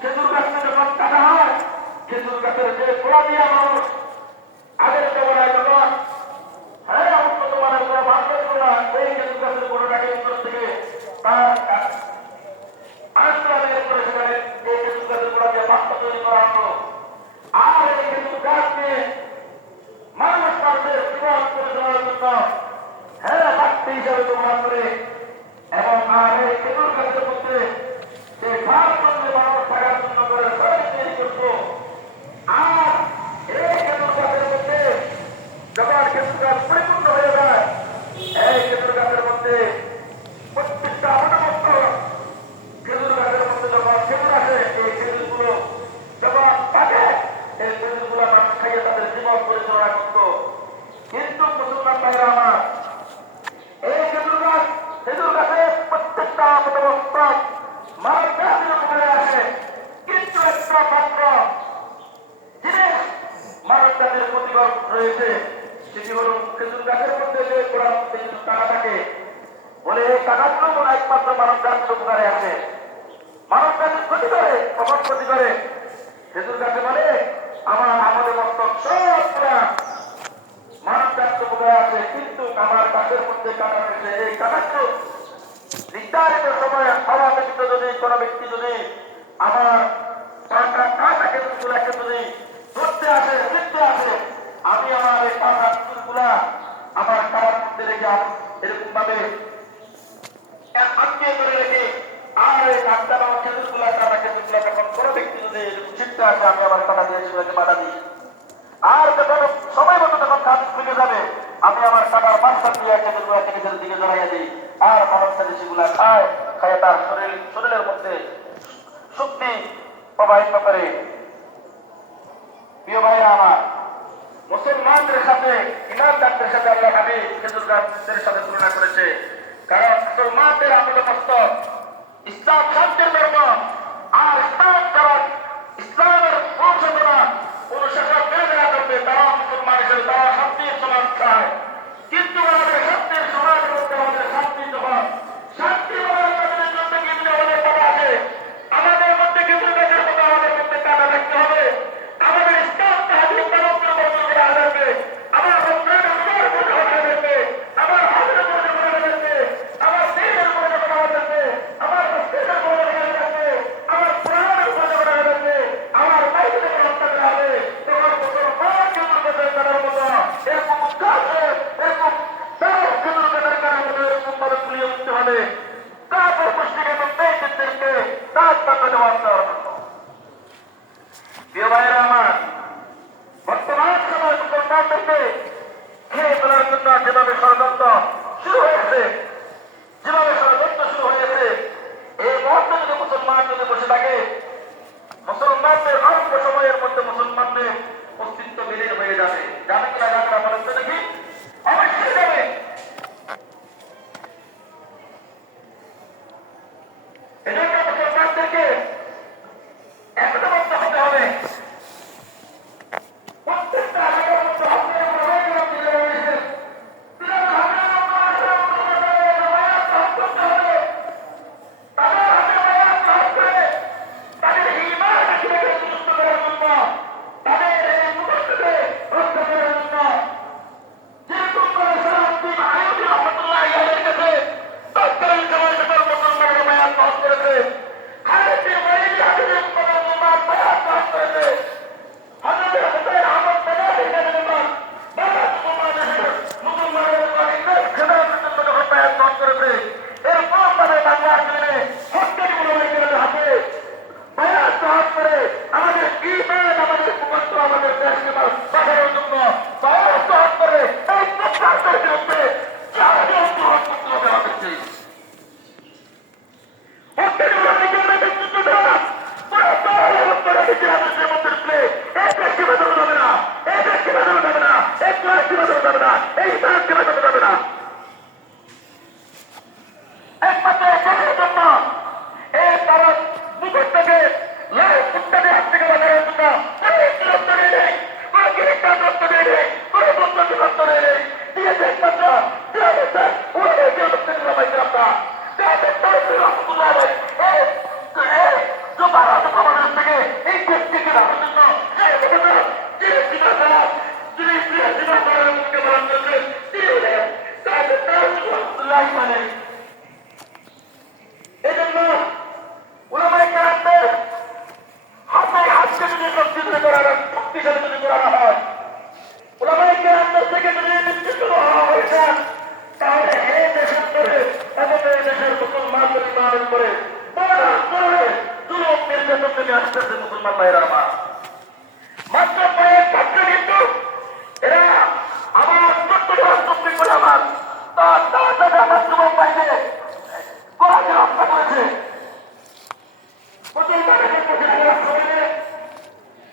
খেজুর গাছটা যখন কাটা হয়, খেজুর গাছের যে গোড়া দিয়ে মানুষ আগের জমানায় যখন উন্নত মানের গোড়া ভাঙতে গোড়া, এই খেজুর গাছের গোড়াটাকে উত্তর থেকে তার আরেকটা বের করে সেখানে এই খেজুর গাছের গোড়া দিয়ে বাস্তা তৈরি করা হতো। আর এই খেজুর গাছ নিয়ে মানুষ মানুষের জীবন পরিচালনার জন্য বাড়তি হিসাবে ব্যবহার করে এবং আর এই খেজুর গাছের মধ্যে যে ঘাস মধ্যে মানুষ থাকার জন্য করে তৈরি করতো। আর এই খেজুর গাছের মধ্যে যখন খেজুর গাছ পরিপূর্ণ হয়ে যায়, এই খেজুর গাছের মধ্যে প্রত্যেকটা মতো খেজুর গাছের মধ্যে যখন খেজুর আসে, এই খেজুরগুলো যখন থাকে, এই খেজুরগুলো মানুষ খাইয়ে তাদের জীবন পরিচালনা করতো। কিন্তু মুসলমান ভাইরা আমার, এই খেজুর গাছে প্রত্যেকটা মতবস্তক মানব জাতির উপরে আসে, কিন্তু একটা মাত্র জিনিস মানব জাতির ক্ষতিকর রয়েছে, সেটি হল খেজুর গাছের মধ্যে যে গোড়ার মধ্যে কিছু টাকা থাকে, বলে এই টাকাগুলো মনে একমাত্র মানব জাতির উপকারে আসে। মানব জাতির ক্ষতি করে, কখন ক্ষতি করে? খেজুর গাছে বলে আমাদের মস্তক সব পুরা মানব জাতির উপকারে আসে, কিন্তু আমার গাছের মধ্যে কাটা রয়েছে, এই কাটাগুলো নির্ধারিত সময় হওয়া ব্যতীত যদি কোন ব্যক্তি যদি আমার কাটা খেজুরগুলাকে যদি ধরতে আসে, ফিরতে আসে, আমি আমার এই কাটা খেজুরগুলা আমার কাটার মধ্যে রেখে এরকম ভাবে আটকে করে রেখে আর এই কাটা আমার খেজুরগুলা কাটা খেজুরগুলা যখন কোনো ব্যক্তি যদি ছিটতে আসে, আমি আমার কাটা দিয়ে সেগুলোকে বাধা দিই। আর যখন সময় মতো যখন কাজ ফিরে যাবে, আমি আমার কাটার মাঝখান দিয়ে খেজুরগুলাকে নিজের দিকে জড়াইয়া দিই। আর মানব জাতি সেগুলা খায় তার শরীরের মধ্যে শক্তি প্রবাহিত করে। প্রিয় ভাইরা আমার, মুসলমানদের সাথে ইমানদারদের সাথে আল্লাহ হাবিব খেজুর গাছের সাথে তুলনা করেছে। কারণ মুসলমানদের আমল মস্তক ইসলাম শান্তির ধর্ম, আর ইসলাম যারা ইসলামের অনুশাসন মেনে নেওয়া করবে, তারা মুসলমান হিসেবে তারা শান্তির সমাজ চায়। কিন্তু আমাদের শান্তির সমাজের মধ্যে আমাদের শান্তি যখন শান্তি আমাদের জন্য কিন্তু আমাদের কথা আছে, আমাদের মধ্যে খেজুর গাছের মতো আমাদের মধ্যে কাটা থাকতে হবে। আমাদের ইসলাম তাহাদের পবিত্র বর্জন করে আদাবে, আমার রমজানের রোজার মধ্যে হতে থাকবে, আমার হাজের মধ্যে হতে থাকবে, আমার দিনের মধ্যে হতে থাকবে, আমার মসজিদের মধ্যে হতে থাকবে, আমার পুরাণের মধ্যে হতে থাকবে, আমার বাইরে হত্যা করা হবে। তখন মুসলমান খেজুর গাছের কাটার মতো এরকম গাছের এরকম তার খেজুর গাছের কাটার মতো এরকম ভাবে তুলিয়ে উঠতে হবে। তারপর পুষ্টিকে মেয়েদেরকে তার টাকা দেওয়া হবে। প্রিয় ভাইয়েরা আমার, বর্তমান সময় মুসলমানদেরকে খেয়ে ফেলার জন্য যেভাবে ষড়যন্ত্র শুরু হয়েছে, এই মুহূর্তে যদি মুসলমান যদি বসে থাকে, মুসলমানদের অল্প সময়ের মধ্যে মুসলমানদের অস্তিত্ব বিলীন হয়ে যাবে। যাবে কিনা জানেন বলেন তো দেখি? অবশ্যই যাবে। এজন্য মুসলমানদেরকে একতাবদ্ধ হতে হবে। প্রত্যেকটা जो भारत নেমে আসতেছে মুসলমান ভাইয়েরা আমার।